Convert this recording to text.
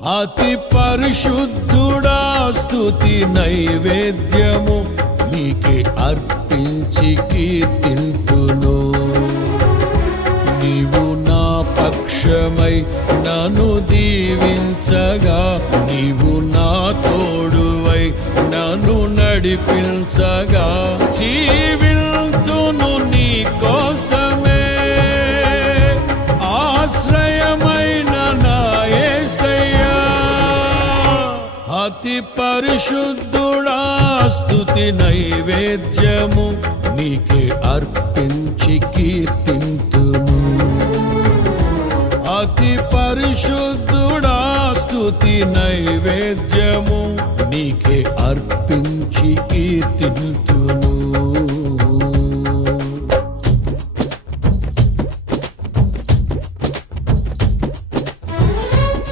అతి పరిశుద్ధుడా స్తుతి నైవేద్యము నీకే అర్పించి కీర్తింతును. నీవు నా పక్షమై నన్ను దీవించగా, నీవు నా తోడువై నన్ను నడిపించగా, జీవింతును నీ కోసమే ఆశ్రయమైన నా యేసయ్యా. అతి పరిశుద్ధుడా స్తుతి నైవేద్యము నీకే అర్పించి కీర్తింతును. అతి పరిశుద్ధుడా స్తుతి నైవేద్యము నీకే అర్పించి కీర్తింతును.